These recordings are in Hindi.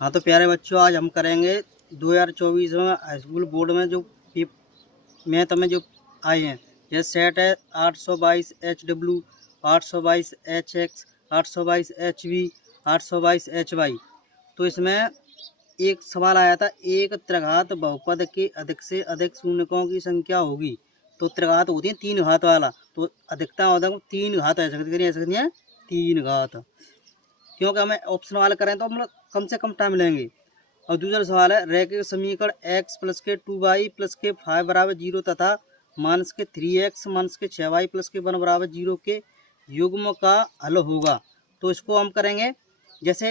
हाँ तो प्यारे बच्चों, आज हम करेंगे 2024 में हाई स्कूल बोर्ड में जो मैथ में जो आए हैं। यह सेट है 822 HW, 822 HX, 822 HV, 822 HY। तो इसमें एक सवाल आया था, एक त्रिघात बहुपद के अधिक से अधिक शून्यकों की संख्या होगी। तो त्रिघात होती है 3 घात वाला, तो अधिकतम होता है 3 घात ऐसे है 3 घात। क्योंकि हमें ऑप्शन वाला करें तो हम कम से कम टाइम लेंगे। और दूसरा सवाल है, रैखिक समीकरण x प्लस के 2y प्लस के 5 बराबर 0 तथा माइनस के 3x माइनस के 6y प्लस के 1 बराबर 0 के युग्म का हल होगा। तो इसको हम करेंगे, जैसे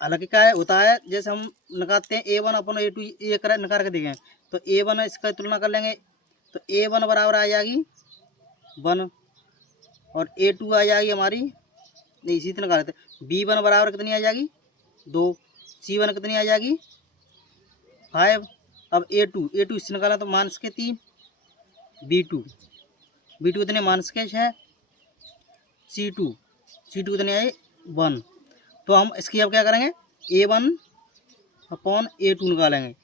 हालांकि क्या होता है, जैसे हम निकालते हैं A1 अपन A2 ये करें निकाल के देखें तो A1 इसका तुलना कर लेंगे तो A1 बराबर आ जाएगी 1 और A2 आ जाएगी हमारी, नहीं इसी तरह निकाल लेते हैं, B1 बराबर कितनी आ जाएगी 2, C1 कितनी आ जाएगी 5। अब A2 इससे निकाला तो माइनस के 3, B2 कितने माइनस के 6, C2 कितनी आई 1। तो हम इसकी अब क्या करेंगे, A1 अपॉन A2 निकालेंगे,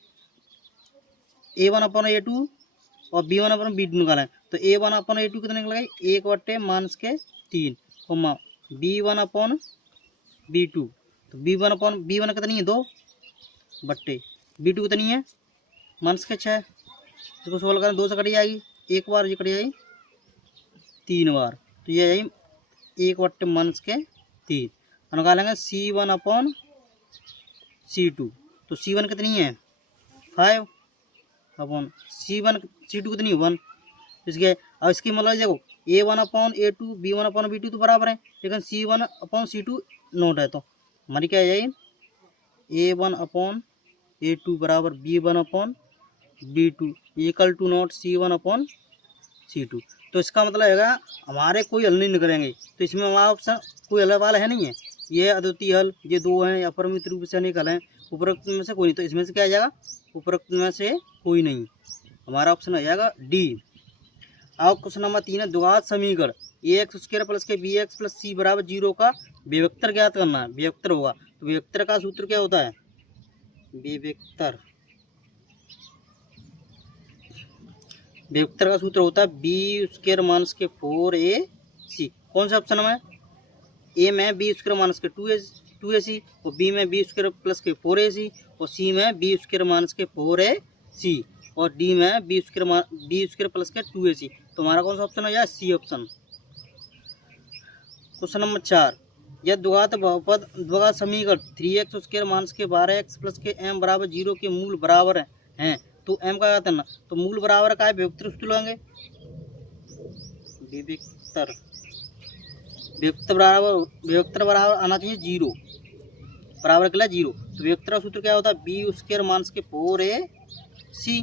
A1 अपॉन A2 और B1 अपॉन B2 निकालेंगे। तो A1 अपॉन A2 कितने निकलेगी 1 माइनस के 3, B1 अपॉन B2, तो B1 अपॉन B1 कितनी है 2 बट्टे B2 कितनी है माइनस के 6। इसको सोल्व करें 2 से कटी जाएगी, एक बार ये कटी जाएगी 3 बार, तो ये जाएगी 1 माइनस के 3। निकालेंगे C1 अपॉन C2, तो C1 कितनी है 5 अपॉन C2 कितनी 1। इसके अब इसकी मतलब देखो A1 upon A2 B1 upon B2 तो बराबर है, लेकिन C1 अपॉन C2 नोट है। तो हमारी क्या जाएगी A1 अपॉन A2 बराबर B1 upon B2 equal to not C1 upon C2। तो इसका मतलब है हमारे कोई हल नहीं निकलेंगे, तो इसमें हमारा ऑप्शन कोई हल वाला है नहीं है। ये अद्वितीय हल, ये 2 हैं, अपरिमित रूप से अनेक हल हैं, उपरोक्त में से कोई नहीं। तो इसमें से क्या आ जाएगा, उपरोक्त में से कोई नहीं, हमारा ऑप्शन आ जाएगा डी। अब क्वेश्चन नंबर 3 है, द्विघात समीकरण ax स्क्वायर प्लस के bx प्लस c बराबर 0 का विभक्तर ज्ञात करना है। विभक्तर होगा तो विभक्तर का सूत्र क्या होता है, विभक्तर का सूत्र होता है बी स्क्वायर माइनस के 4ac। कौन सा ऑप्शन में, ए में बी स्क्वायर माइनस के 2ac और बी में बी स्क्वायर प्लस के 4ac और सी में बी स्क्वायर माइनस के 4ac और डी में बी स्क्वायर प्लस के 2ac। तो हमारा कौन सा ऑप्शन हो जाए, सी ऑप्शन। क्वेश्चन नंबर 4, यह द्विघात बहुपद द्विघात समीकरण 3x स्क्वायर माइनस के 12x प्लस के m बराबर 0 के मूल बराबर हैं। तो m का करना, तो मूल बराबर का है विभक्तर सूत्र लेंगे, विभक्तर बराबर आना चाहिए 0, बराबर के लिए 0। तो विभक्तर सूत्र क्या होता है, बी स्क्वायर माइनस के 4ac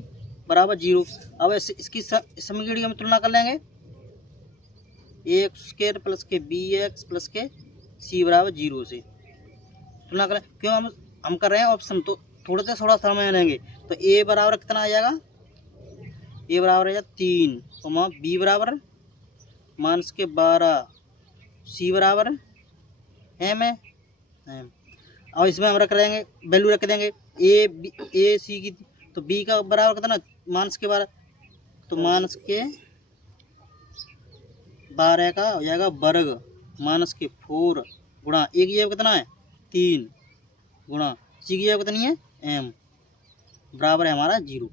बराबर 0। अब इसकी समीकरण हम तुलना कर लेंगे, एक्स स्क्वायर प्लस के बी एक्स प्लस के सी बराबर 0 से तुलना करें। क्यों हम कर रहे हैं ऑप्शन, तो थोड़ा समय लेंगे। तो ए बराबर कितना आ जाएगा, ए बराबर आ जाएगा 3, बी बराबर माइनस के 12, सी बराबर एम है एम। और इसमें हम रख लेंगे, वैल्यू रख देंगे ए सी की, तो बी का बराबर कितना माइनस के 12, तो माइनस के 12 का हो जाएगा वर्ग माइनस के 4 गुणा ए की जगह कितना है 3 गुणा सी की जगह कितनी है एम बराबर है हमारा 0।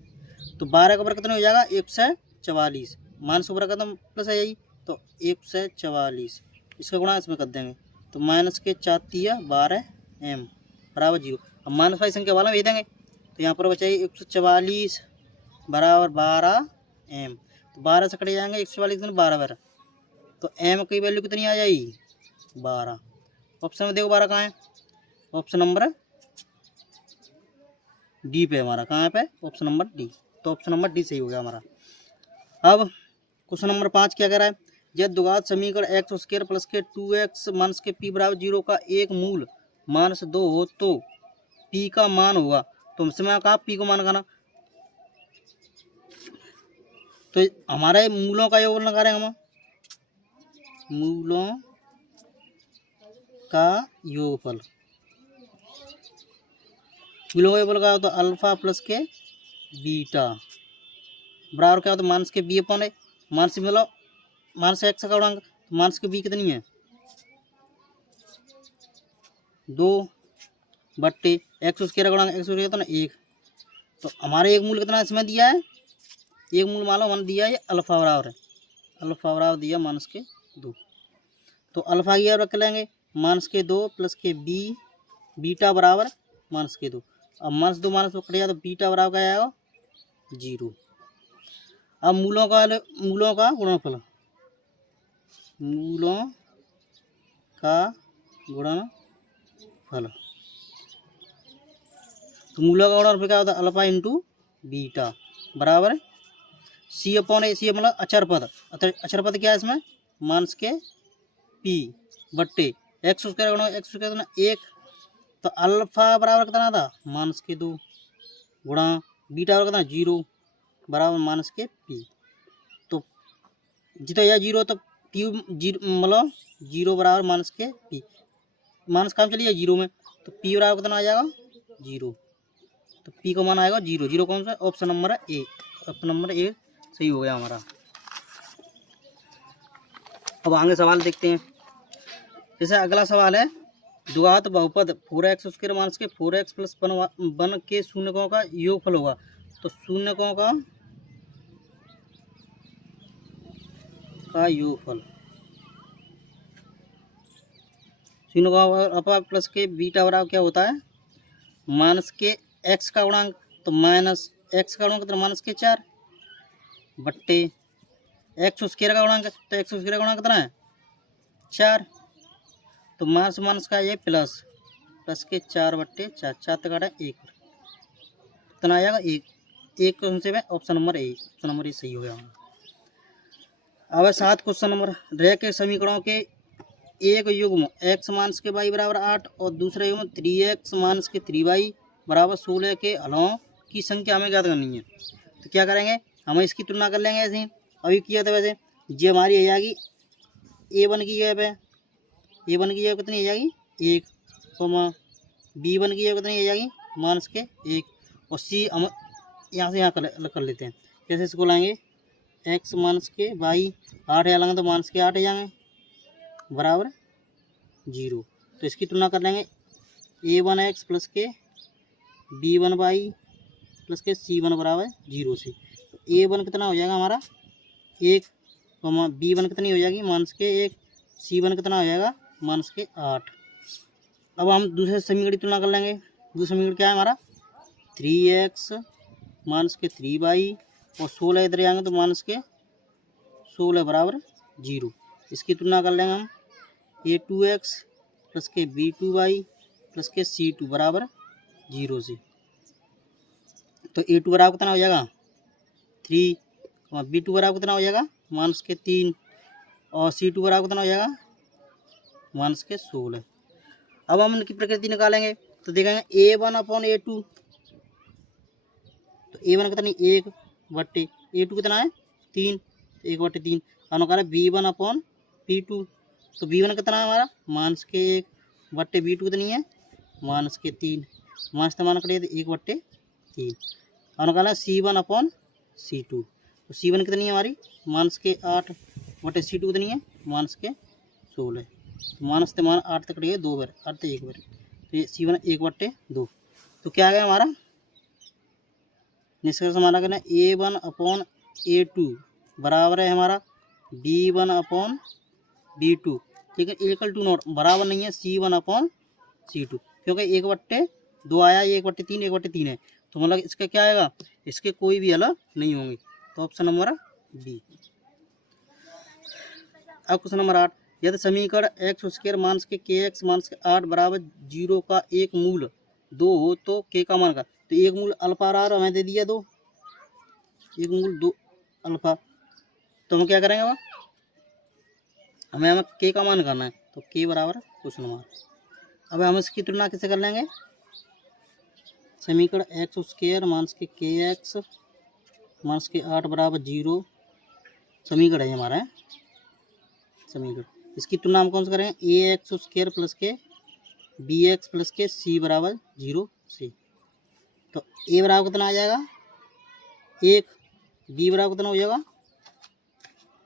तो 12 का वर्ग कितना हो जाएगा 144, माइनस वर्ग का प्लस है यही, तो 144 इसका गुणा इसमें कर देंगे, तो माइनस के 4 12 एम बराबर 0। अब माइनस वाली संख्या वाला भेज देंगे, तो यहाँ पर बचाइए 144 बराबर 12 एम, तो 12 से कटे जाएंगे 144 12, तो एम की वैल्यू कितनी आ जाएगी 12। ऑप्शन में देखो 12 कहाँ है, ऑप्शन नंबर डी पे हमारा, कहाँ पे ऑप्शन नंबर डी। तो ऑप्शन नंबर डी सही हो गया हमारा। अब क्वेश्चन नंबर 5 क्या कह रहा है, यह द्विघात समीकरण एक्स स्क्वायर प्लस के 2x माइनस के p बराबर 0 का एक मूल माइनस 2 हो तो p का मान होगा। तो हमसे मैं कहा p को मान करना, तो हमारे मूलों का योग लगा रहे हैं हम, मूलों का योगफल मूलों का बोल का तो अल्फा प्लस के बीटा बराबर क्या होता है माइनस के बी अपॉन ए। माइनस मतलब माइनस एक्स का गुणांक, तो माइनस के बी कितनी है 2 बट्टे एक्स स्क्वायर का गुणांक एक्स स्क्वायर कितना 1। तो हमारे एक मूल कितना इसमें दिया है, एक मूल मान लो हमने दिया है अल्फा बराबर है, अल्फा बराबर दिया माइनस के 2। तो अल्फा की रख लेंगे माइनस के 2 प्लस के बी बीटा बराबर माइनस के 2। अब माइनस 2 माइनस कट गया तो बीटा बराबर क्या आएगा 0। अब मूलों का गुणनफल, मूलों का गुणनफल, तो मूलों का गुणनफल क्या होता है अल्फा इंटू बीटा बराबर सी अपॉन ए। सी मतलब अचर पद, अचर पद क्या है इसमें माइनस के पी बट्टे एक्स स्क्वायर गुणा एक्स स्क्वायर कितना 1। तो अल्फा बराबर कितना था माइनस के 2 गुणा बीटा बराबर कितना 0 बराबर माइनस के पी। तो जितना यह 0 तो पी मतलब 0 बराबर माइनस के पी, माइनस काम चलिए 0 में, तो पी बराबर कितना आ जाएगा 0। तो पी का मान आएगा 0। 0 कौन सा ऑप्शन नंबर है ए, ऑप्शन नंबर ए सही हो गया हमारा। अब आगे सवाल देखते हैं। जैसे अगला सवाल है द्विघात बहुपद 4x स्क्वायर माइनस के 4x प्लस 1 के शून्यकों का योगफल होगा। तो शून्यकों का योगफल, शून्यकों अल्फा प्लस के बीटा बराबर क्या होता है माइनस के x का गुणांक, तो माइनस x का गुणांक कितना माइनस के 4 बट्टे एक्स स्क्वायर का गुणांक, तो एक्स स्क्वायर का गुणांक कितना है 4। तो माइनस माइनस का ये प्लस, प्लस के 4 बट्टे 4, 4 तक काटा 1 कितना आएगा 1। एक क्वेश्चन से option number A, option number A सही हो गया। अब 7 क्वेश्चन नंबर, रेख के समीकरणों के एक युग्म x माइनस के y बराबर 8 और दूसरे युग्म 3x माइनस के 3y बराबर 16 के हलों की संख्या हमें ज्ञात करनी है। तो क्या करेंगे हम इसकी तुलना कर लेंगे ऐसे ही अभी किया था वैसे। जी हमारी आ जाएगी a1 की जगह पे, a1 की जगह कितनी आ जाएगी 1, b1 की जगह कितनी आ जाएगी माइनस के 1, और c हम यहाँ से यहाँ कर लेते हैं। कैसे इसको लाएंगे x माइनस के y 8 यहाँ लाएंगे तो माइनस के 8 आ जाएंगे बराबर 0। तो इसकी तुलना कर लेंगे a1x प्लस के b1y प्लस के c1 बराबर 0 से। तो a1 कितना हो जाएगा हमारा 1, b1 कितनी हो जाएगी माइनस के 1, c1 कितना हो जाएगा माइनस के 8। अब हम दूसरे समीकरण की तुलना कर लेंगे। दूसरा समीकरण क्या है हमारा 3x माइनस के 3y और 16 इधर आएंगे तो माइनस के 16 बराबर 0। इसकी तुलना कर लेंगे हम a2x प्लस के b2y प्लस के c2 बराबर 0 से। तो a2 बराबर कितना हो जाएगा 3, b2 बराबर कितना हो जाएगा माइनस के 3 और c2 बराबर कितना हो जाएगा माइनस के 16। अब हम इनकी प्रकृति निकालेंगे तो देखेंगे a1 अपॉन a2, तो a1 कितना 1 बट्टे a2 कितना है 3, 1 बट्टे 3। और निकाला b1 अपॉन b2, तो b1 कितना है हमारा माइनस के 1 बट्टे b2 कितनी है माइनस के 3, माइनस मान करिए तो 1 बट्टे 3। और निकाला c1 अपॉन c2, तो c1 कितनी है हमारी माइनस के 8 बटे c2 कितनी है माइनस के 16। तो माइनस से मान 8 तक कटिए 2 बार, 8 1 बार, तो ये c1 1 बटे 2। तो क्या आ गया हमारा निष्कर्ष हमारा कहना a1 अपॉन a2 बराबर है हमारा b1 अपॉन b2, ठीक है, इक्वल टू नॉट बराबर नहीं है c1 अपॉन c2, क्योंकि 1 बट्टे 2 आया, 1 बट्टे 3 1 बट्टे 3 है, तो मतलब इसका क्या आएगा इसके कोई भी हल नहीं होंगे। तो ऑप्शन नंबर बी। अब क्वेश्चन नंबर 8, यदि समीकरण एक्स स्क्वायर माइनस के kx माइनस के 8 बराबर 0 का एक मूल 2 हो तो k का मान का, तो एक मूल अल्फा आर हमें दे दिया 2, एक मूल 2 अल्फा, तो हम क्या करेंगे अब हमें k का मान करना है, तो k बराबर क्वेश्चन मार्क। अब हम इसकी तुलना कैसे कर लेंगे समीकरण एक्स स्क्वायर माइनस के kx माइनस के 8 बराबर 0 समीकरण है हमारा समीकरण, इसकी तुलना हम कौन सा करेंगे ए एक्स स्क्वायर प्लस के बी एक्स प्लस के सी बराबर 0 से। तो ए बराबर कितना आ जाएगा 1, बी बराबर कितना हो जाएगा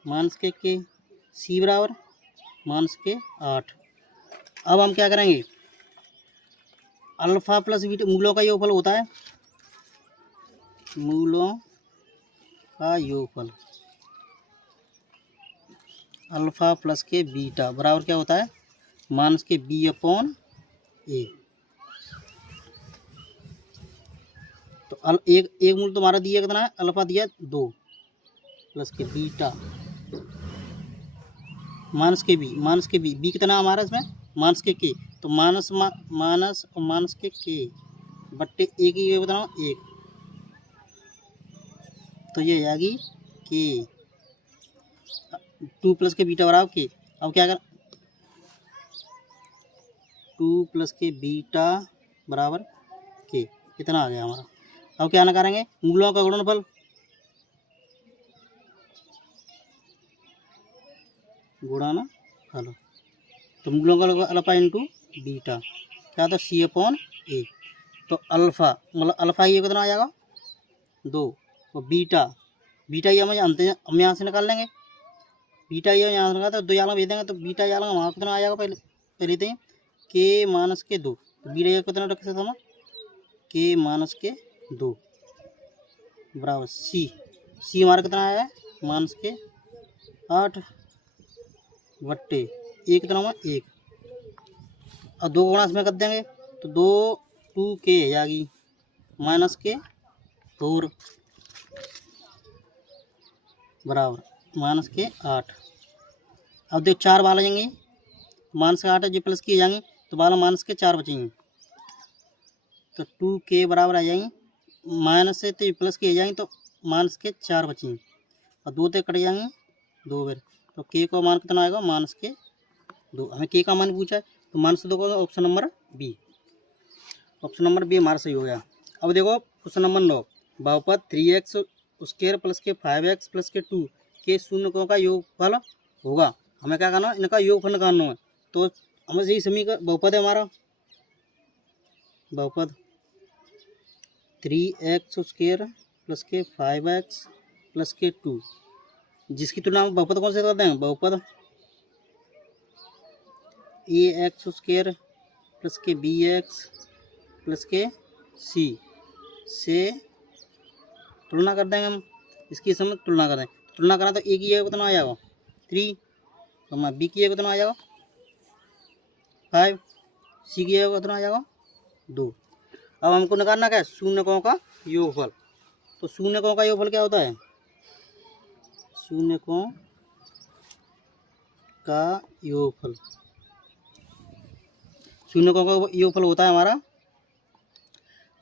माइनस के, सी बराबर माइनस के 8। अब हम क्या करेंगे, अल्फा प्लस बीटा मूलों का योगफल होता है, मूलों का योगफल अल्फा प्लस के बीटा बराबर क्या होता है माइनस के बी अपॉन ए। तो एक मूल तुम्हारा दिया कितना है, अल्फा दिया 2 प्लस के बीटा माइनस के बी, बी कितना हमारा इसमें माइनस के, तो माइनस और माइनस के बट्टे एक ही बताओ 1, तो ये आएगी के 2 प्लस के बीटा बराबर के। अब क्या कर 2 प्लस के बीटा बराबर के कितना आ गया हमारा। अब क्या ना करेंगे मूलों का गुणनफल, गुणनफल तो मूलों का अल्फा इंटू बीटा क्या था सी अपॉन ए। तो अल्फा मतलब अल्फा ये कितना आ जाएगा 2 और बीटा ये हम यहाँ से निकाल लेंगे, बीटा ये यहाँ से निकाल तो 2 यहाँ भेज देंगे, तो बीटा यहाँ वहाँ कितना आ जाएगा पहले थे के माइनस के 2, तो बीटा ये कितना रख सकते हम के माइनस के 2 बराबर सी हमारा कितना आया है माइनस के 8 बट्टे एक कितना हुआ 1, और 2 गुणा इसमें कर देंगे तो 2 के आ जाएगी माइनस के 4 बराबर माइनस के 8। अब देखो 4 बाल आ जाएंगे, माइनस के 8 जो प्लस की जाएंगी तो बाल माइनस के 4 बचेंगे, तो 2 के बराबर आ जाएंगे, माइनस से तो प्लस की जाएंगे तो माइनस के 4 बचेंगे और 2 ते कट जाएंगे 2 बार, तो के का मान कितना आएगा माइनस के 2। हमें के का मान पूछा है तो माइनस 2 का option number B, option number B हमारा सही हो गया। अब देखो क्वेश्चन नंबर 9, बहुपद 3x स्क्वायर प्लस के 5x प्लस के 2 के शून्यकों का योगफल होगा। हमें क्या करना है इनका योगफल निकालना है, तो हमें यही समीकरण बहुपद है हमारा, बहुपद 3x स्क्वायर प्लस के 5x प्लस के 2 जिसकी तुलना में बहुपद कौन से करते हैं, बहुपद ax स्क्वायर प्लस के bx प्लस के c से तुलना कर देंगे हम, इसकी समय तुलना कर देंगे, तुलना करें तो a की जगह कितना आ जाएगा 3, तो हमारा b की जगह कितना आ जाएगा 5, c की जगह कितना आ जाएगा 2। अब हमको निकालना क्या है शून्यकों का योगफल, तो शून्यकों का योगफल क्या होता है, शून्यकों का योगफल, शून्यकों का योगफल होता है हमारा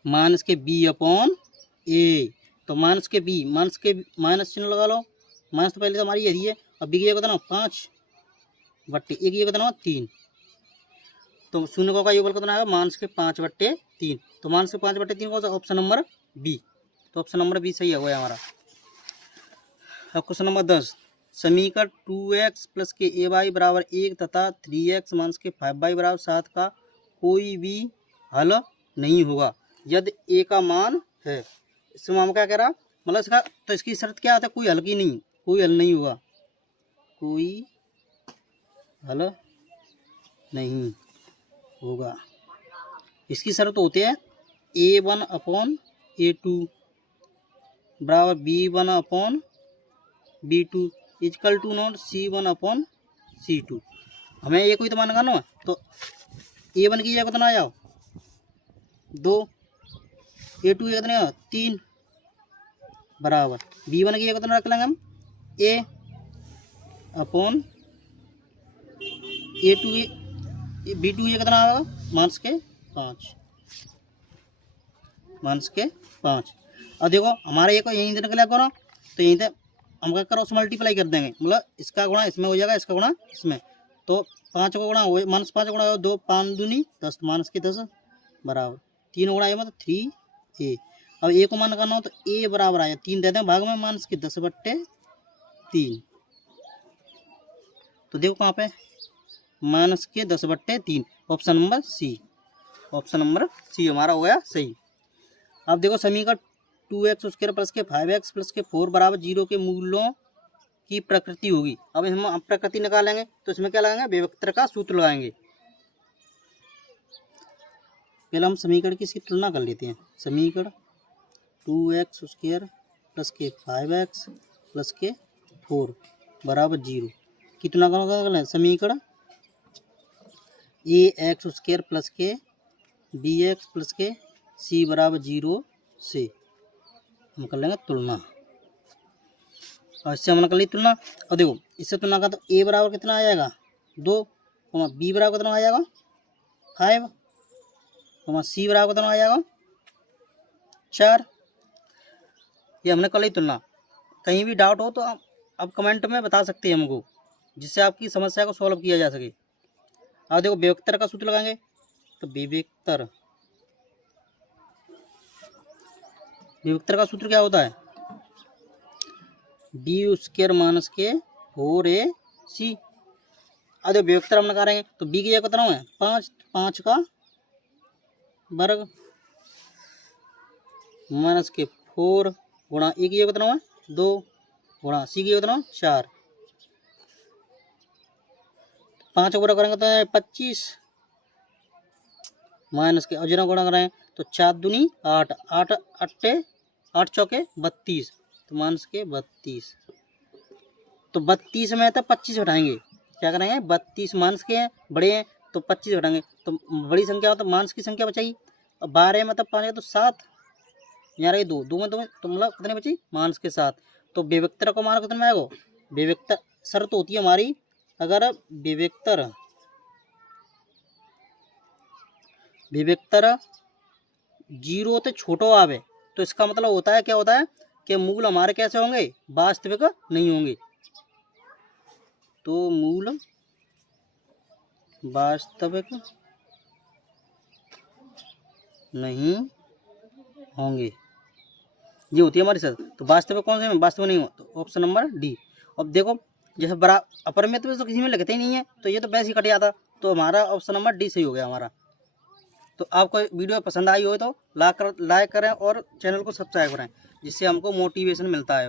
माइनस के बी अपॉन ए। तो माइनस के माइनस चिन्ह लगा लो, माइनस तो पहले तो हमारी यही है, अब बी की जगह कितना 5 बट्टे ए की जगह कितना 3, तो शून्यकों का योगफल कितना आएगा माइनस के 5 बट्टे 3, तो माइनस के 5 बट्टे 3 कौन सा ऑप्शन नंबर बी, तो ऑप्शन नंबर बी सही है हमारा। अब क्वेश्चन नंबर 10, समीकरण 2x प्लस के ए वाई बराबर 1 तथा 3x माइनस के 5y बराबर 7 का कोई भी हल नहीं होगा यदि ए का मान है। इसमें हम क्या कह रहा मतलब इसका तो इसकी शर्त क्या आता है, कोई हल की नहीं, कोई हल नहीं होगा, कोई हल नहीं होगा। इसकी शर्त होती है a1 अपॉन a2 बराबर b1 upon b2 equal to not c1 upon c2। हमें ये कोई तो मान करना है, तो a1 की जगह कितना आ जाओ 2, a2 की कितना 3 बराबर b1 की जगह कितना रख लेंगे हम a अपॉन a2 की b2 की जगह कितना आएगा माइनस के 5। और देखो हमारा ये को यहीं से निकला करो, तो यहीं से हम क्या करो उस मल्टीप्लाई कर देंगे, मतलब इसका गुणा इसमें हो जाएगा, इसका गुणा इसमें, तो 5 को गुणा हो माइनस 5 गुणा 2 5 दूनी 10 माइनस के 10 बराबर 3 गुणा मतलब 3a। अब ए को मान करना हो तो a बराबर आया 3 दे दें भाग में माइनस के 10 बट्टे 3, तो देखो कहाँ पे माइनस के 10 बट्टे 3, option number C, option number C हमारा हो गया सही। अब देखो समीकरण 2x² प्लस के 5x प्लस के 4 बराबर 0 के मूलों की प्रकृति होगी। अब हम प्रकृति निकालेंगे तो इसमें क्या लगाएंगे, विभक्तर का सूत्र लगाएंगे। पहले हम समीकरण की इसकी तुलना कर लेते हैं। समीकरण 2x² प्लस के 5x प्लस के 4 बराबर 0 की तुलना कर लें। समीकरण ax² प्लस के bx प्लस के c बराबर 0 से हम कर लेंगे तुलना। और इससे हमने कर ली तुलना। और देखो इससे तुलना का तो a बराबर कितना आ जाएगा 2, b बराबर कितना आ जाएगा 5, c बराबर कितना आ जाएगा 4। ये हमने कर ली तुलना। कहीं भी डाउट हो तो आप कमेंट में बता सकते हैं हमको, जिससे आपकी समस्या को सॉल्व किया जा सके। अब देखो विभक्तर का सूत्र लगाएंगे तो विभक्तर का सूत्र क्या होता है, b² माइनस के 4ac। अब देखो विभक्तर हम लगा रहे हैं तो b की जगह कितना है 5, 5 का वर्ग माइनस के 4 गुणा a की जगह कितना है 2 गुणा c की जगह कितना 4। 5 गुणा करेंगे तो 25 माइनस के, और जितना गुणा करें तो 4 दूनी 8, 8 चौके 32, तो माइनस के 32। तो 32 में तो 25 हटाएंगे, क्या करेंगे 32 माइनस के हैं बड़े हैं तो 25 हटाएंगे तो बड़ी संख्या हो तो माइनस की संख्या बचाई। और 12 में तो 5 तो 7, यहाँ रही 2 में तो मतलब कितने बची माइनस के 7। तो विभक्तर को मान कितना आएगा, विभक्तर शर्त होती है हमारी, अगर विभक्तर 0 से छोटो आवे तो इसका मतलब होता है क्या होता है कि मूल हमारे कैसे होंगे, वास्तविक नहीं होंगे। तो मूल वास्तविक नहीं होंगे, ये होती है हमारी शर्त। तो वास्तविक कौन से में वास्तविक नहीं हो, तो ऑप्शन नंबर डी। अब देखो जैसे बड़ा अपर में तो किसी में लगते ही नहीं है, तो ये तो वैसे ही कट जाता, तो हमारा ऑप्शन नंबर डी सही हो गया हमारा। तो आपको वीडियो पसंद आई हो तो लाइक करें और चैनल को सब्सक्राइब करें, जिससे हमको मोटिवेशन मिलता है।